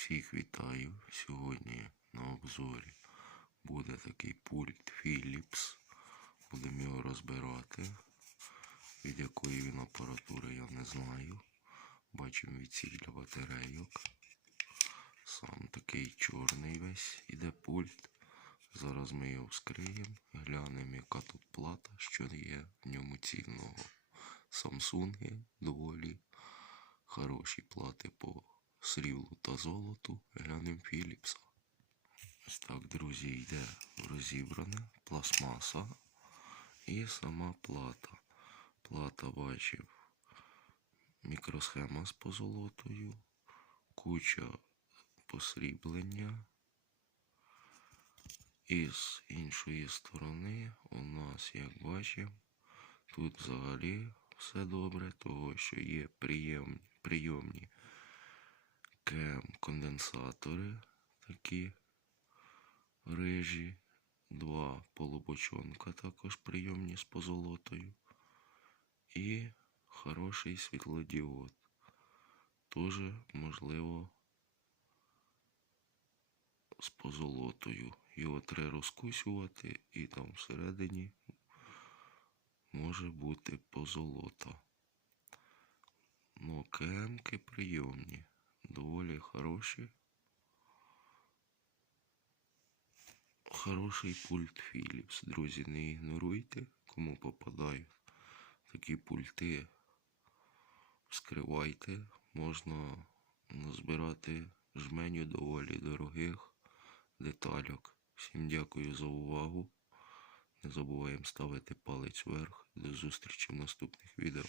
Всіх вітаю. Сьогодні на обзорі буде такий пульт Philips. Будемо його розбирати. Від якої він апаратури я не знаю. Бачимо відсік для батарейок. Сам такий чорний весь іде пульт. Зараз ми його вскриємо, глянемо, яка тут плата, що є в ньому цінного. Самсунги доволі хороші плати по сріблу та золоту. Глянемо Філіпса. Так, друзі, йде розібране пластмаса і сама плата. Плата бачив мікросхема з позолотою, куча посріблення. І з іншої сторони у нас, як бачимо, тут взагалі все добре, того що є приємні, прийомні кем конденсатори такі рижі, два полубочонка також прийомні з позолотою. І хороший світлодіод. Тоже можливо з позолотою. Його треба розкусювати і там всередині може бути позолота. Ну, кемки прийомні, доволі хороші. Хороший пульт Philips. Друзі, не ігноруйте, кому попадають такі пульти. Вскривайте, можна назбирати жменю доволі дорогих детальок. Всім дякую за увагу. Не забуваємо ставити палець вверх. До зустрічі в наступних відео.